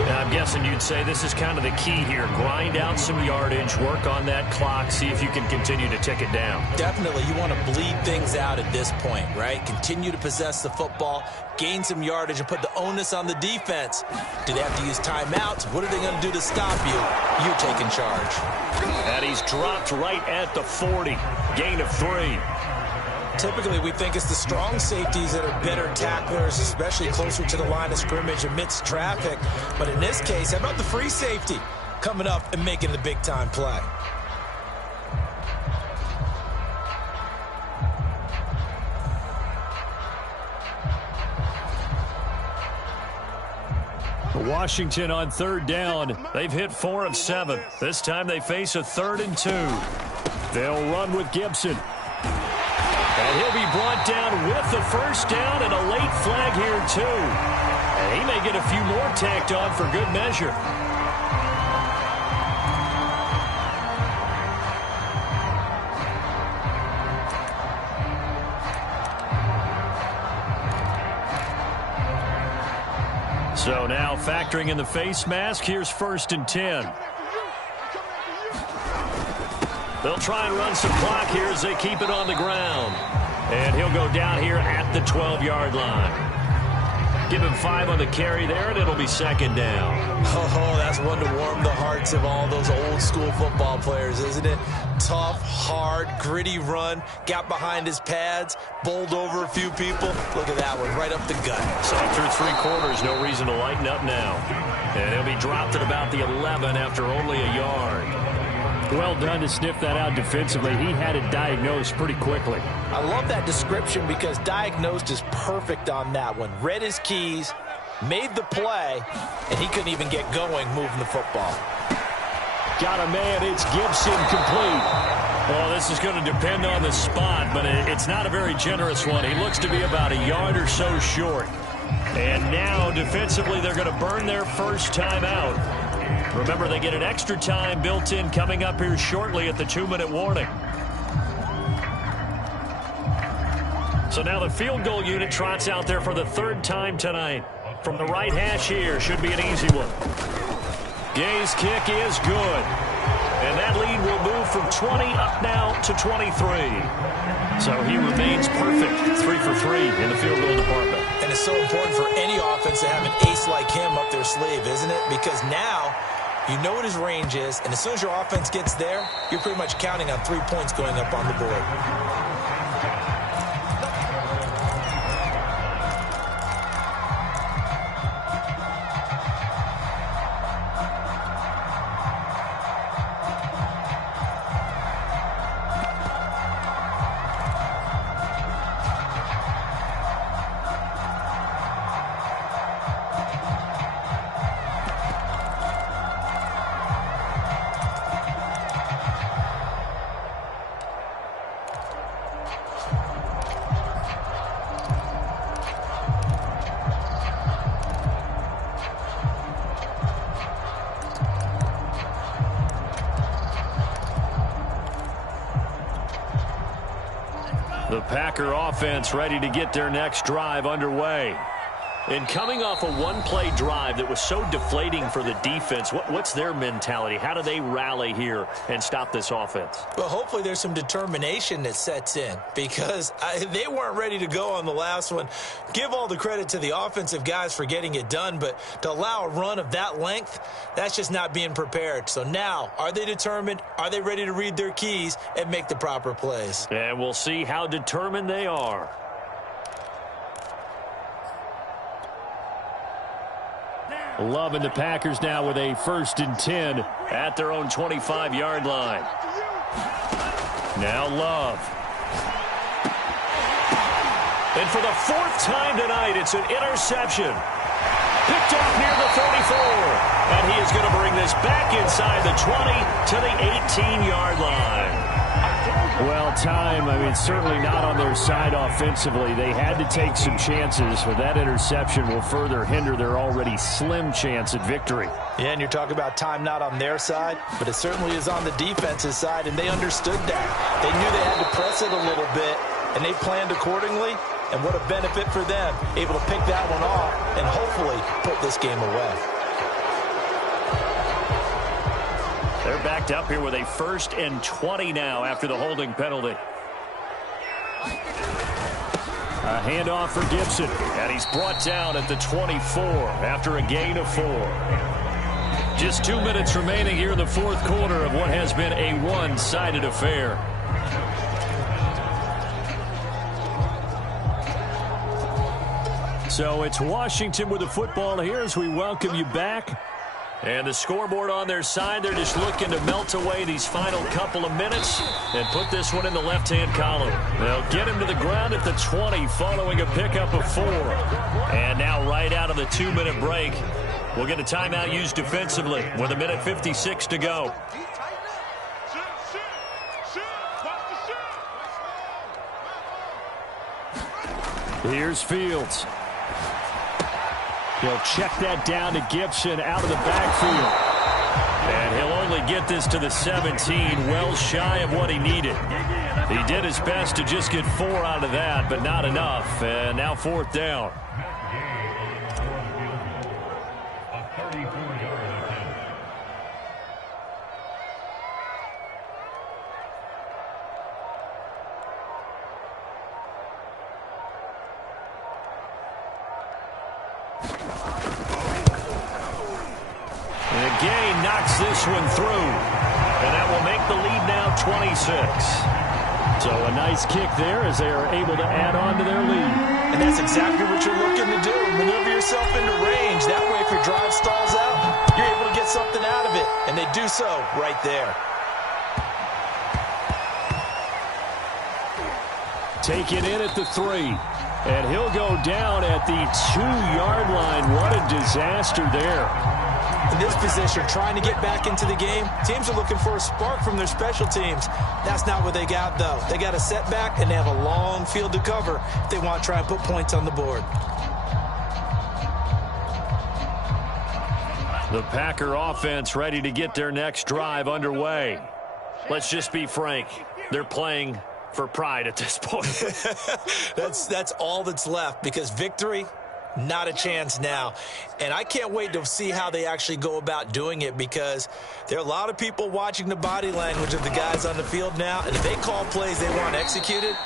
Now, I'm guessing you'd say this is kind of the key here. Grind out some yardage, work on that clock, see if you can continue to tick it down. Definitely, you want to bleed things out at this point, right? Continue to possess the football, gain some yardage, and put the onus on the defense. Do they have to use timeouts? What are they going to do to stop you? You're taking charge. And he's dropped right at the 40. Gain of 3. Typically, we think it's the strong safeties that are better tacklers, especially closer to the line of scrimmage amidst traffic. But in this case, how about the free safety coming up and making the big-time play? Washington on 3rd down. They've hit 4 of 7. This time they face a 3rd and 2. They'll run with Gibson. And he'll be brought down with the 1st down and a late flag here, too. And he may get a few more tacked on for good measure. So now factoring in the face mask, here's 1st and 10. They'll try and run some clock here as they keep it on the ground. And he'll go down here at the 12-yard line. Give him 5 on the carry there, and it'll be 2nd down. Oh, that's one to warm the hearts of all those old-school football players, isn't it? Tough, hard, gritty run, got behind his pads, bowled over a few people. Look at that one, right up the gut. So through 3 quarters, no reason to lighten up now. And he'll be dropped at about the 11 after only a yard. Well done to sniff that out defensively. He had it diagnosed pretty quickly. I love that description because diagnosed is perfect on that one. Read his keys, made the play, and he couldn't even get going moving the football. Got a man. It's Gibson complete. Well, this is going to depend on the spot, but it's not a very generous one. He looks to be about a yard or so short. And now, defensively, they're going to burn their first time out. Remember, they get an extra time built in coming up here shortly at the 2-minute warning. So now the field goal unit trots out there for the 3rd time tonight. From the right hash here, should be an easy one. Gay's kick is good. And that lead will move from 20 up now to 23. So he remains perfect, 3 for 3 in the field goal department. And it's so important for any offense to have an ace like him up their sleeve, isn't it? Because now you know what his range is, and as soon as your offense gets there, you're pretty much counting on 3 points going up on the board. The Packer offense ready to get their next drive underway. And coming off a one-play drive that was so deflating for the defense, what's their mentality? How do they rally here and stop this offense? Well, hopefully there's some determination that sets in because they weren't ready to go on the last one. Give all the credit to the offensive guys for getting it done, but to allow a run of that length, that's just not being prepared. So now, are they determined? Are they ready to read their keys and make the proper plays? And we'll see how determined they are. Loving the Packers now with a 1st and 10 at their own 25-yard line. Now Love. And for the 4th time tonight, it's an interception. Picked off near the 34. And he is going to bring this back inside the 20 to the 18-yard line. Well, certainly not on their side offensively. They had to take some chances, but that interception will further hinder their already slim chance at victory. Yeah, and you're talking about time not on their side, but it certainly is on the defense's side, and they understood that. They knew they had to press it a little bit, and they planned accordingly, and what a benefit for them, able to pick that one off and hopefully put this game away. They're backed up here with a 1st and 20 now after the holding penalty. A handoff for Gibson, and he's brought down at the 24 after a gain of 4. Just 2 minutes remaining here in the 4th quarter of what has been a one-sided affair. So it's Washington with the football here as we welcome you back. And the scoreboard on their side, they're just looking to melt away these final couple of minutes and put this one in the left-hand column. They'll get him to the ground at the 20 following a pickup of 4. And now right out of the 2-minute break, we'll get a timeout used defensively with 1:56 to go. Here's Fields. He'll check that down to Gibson out of the backfield. And he'll only get this to the 17, well shy of what he needed. He did his best to just get 4 out of that, but not enough. And now 4th down. This one through, and that will make the lead now 26. So a nice kick there as they are able to add on to their lead. And that's exactly what you're looking to do. Maneuver yourself into range. That way, if your drive stalls out, you're able to get something out of it. And they do so right there. Take it in at the 3. And he'll go down at the 2-yard line. What a disaster there. In this position, trying to get back into the game, teams are looking for a spark from their special teams. That's not what they got, though. They got a setback, and they have a long field to cover if they want to try and put points on the board. The Packer offense ready to get their next drive underway. Let's just be frank. They're playing for pride at this point. That's all that's left, because victory, not a chance now. And I can't wait to see how they actually go about doing it, because there are a lot of people watching the body language of the guys on the field now, and if they call plays they want executed,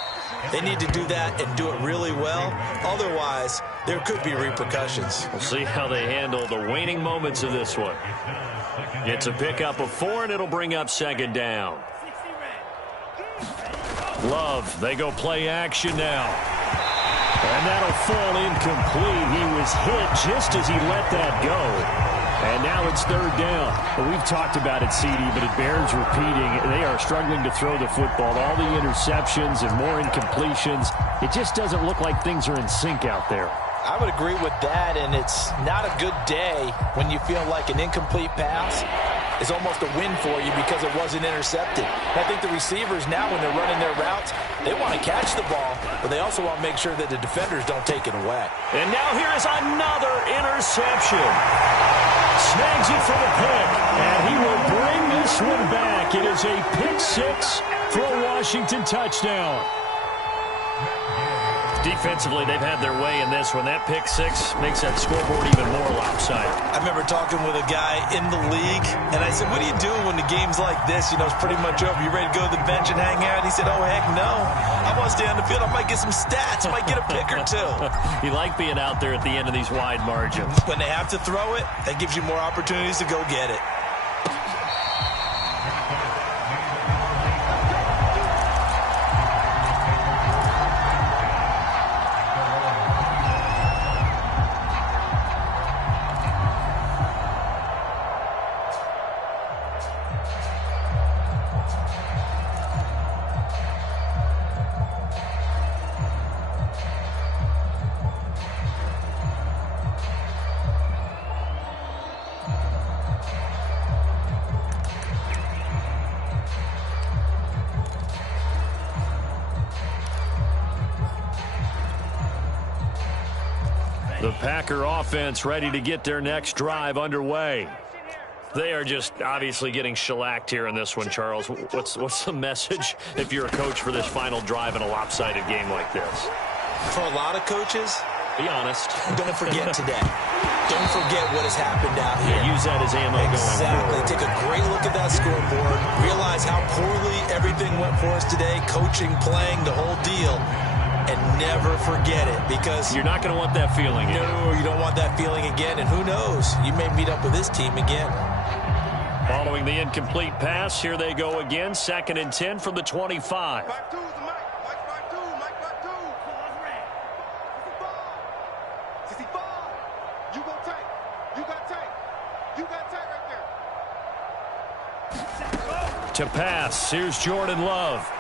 they need to do that and do it really well. Otherwise, there could be repercussions. We'll see how they handle the waning moments of this one. It's a pickup of 4, and it'll bring up 2nd down. Love, they go play action now. And that'll fall incomplete. He was hit just as he let that go. And now it's 3rd down. Well, we've talked about it, CD, but it bears repeating. They are struggling to throw the football. All the interceptions and more incompletions. It just doesn't look like things are in sync out there. I would agree with that, and it's not a good day when you feel like an incomplete pass is almost a win for you because it wasn't intercepted. And I think the receivers now, when they're running their routes, they want to catch the ball, but they also want to make sure that the defenders don't take it away. And now here is another interception. Snags it for the pick, and he will bring this one back. It is a pick 6 for a Washington touchdown. Defensively, they've had their way in this one. That pick six makes that scoreboard even more lopsided. I remember talking with a guy in the league, and I said, what do you do when the game's like this? You know, it's pretty much over. You ready to go to the bench and hang out? He said, oh, heck no. I want to stay on the field. I might get some stats. I might get a pick or two. You like being out there at the end of these wide margins. When they have to throw it, that gives you more opportunities to go get it. The Packer offense ready to get their next drive underway. They are just obviously getting shellacked here in this one, Charles. What's the message if you're a coach for this final drive in a lopsided game like this? For a lot of coaches, be honest. Don't forget today. Don't forget what has happened out here. Yeah, use that as ammo going forward. Exactly. Take a great look at that scoreboard. Realize how poorly everything went for us today. Coaching, playing, the whole deal. And never forget it, because you're not going to want that feeling again. No, you don't want that feeling again. And who knows? You may meet up with this team again. Following the incomplete pass, here they go again. 2nd and 10 from the 25. To pass, here's Jordan Love.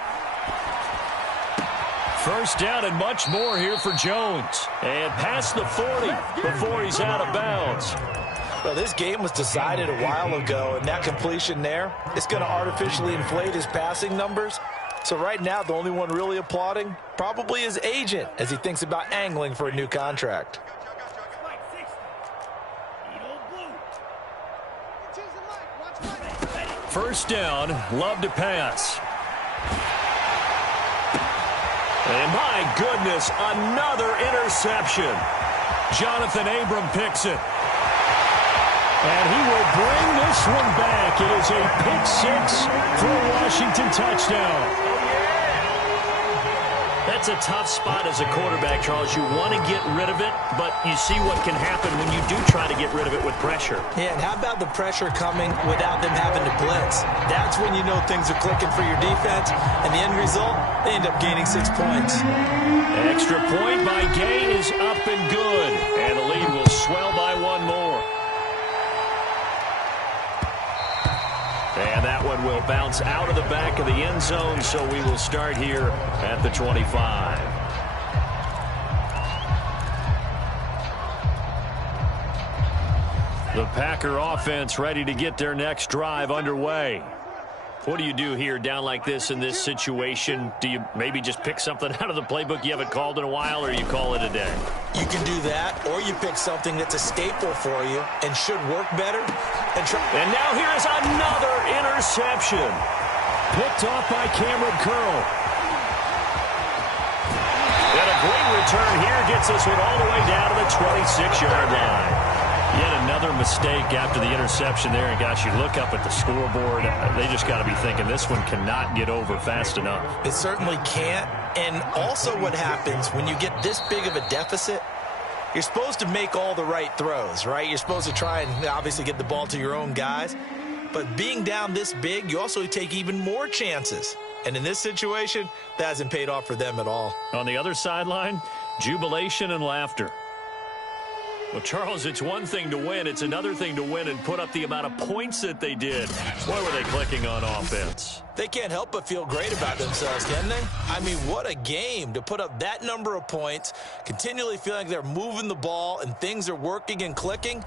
First down and much more here for Jones. And past the 40 before he's out of bounds. Well, this game was decided a while ago, and that completion there, it's going to artificially inflate his passing numbers. So right now, the only one really applauding probably his agent as he thinks about angling for a new contract. First down, Love to pass. And my goodness, another interception. Jonathan Abram picks it. And he will bring this one back. It is a pick six for a Washington touchdown. That's a tough spot as a quarterback, Charles. You want to get rid of it, but you see what can happen when you do try to get rid of it with pressure. Yeah, and how about the pressure coming without them having to blitz? That's when you know things are clicking for your defense, and the end result, they end up gaining 6 points. Extra point by Gay is up and good, and the lead will swell by one more. And that one will bounce out of the back of the end zone, so we will start here at the 25. The Packer offense ready to get their next drive underway. What do you do here down like this in this situation? Do you maybe just pick something out of the playbook you haven't called in a while, or you call it a day? You can do that, or you pick something that's a staple for you and should work better. And now here's another interception. Picked off by Cameron Curl. And a great return here gets this one all the way down to the 26-yard line. Yet another mistake after the interception there. And, gosh, you look up at the scoreboard. They just got to be thinking this one cannot get over fast enough. It certainly can't. And also what happens when you get this big of a deficit, you're supposed to make all the right throws, right? You're supposed to try and obviously get the ball to your own guys. But being down this big, you also take even more chances. And in this situation, that hasn't paid off for them at all. On the other sideline, jubilation and laughter. Well, Charles, it's one thing to win. It's another thing to win and put up the amount of points that they did. Boy, were they clicking on offense. They can't help but feel great about themselves, can they? I mean, what a game to put up that number of points, continually feeling like they're moving the ball and things are working and clicking.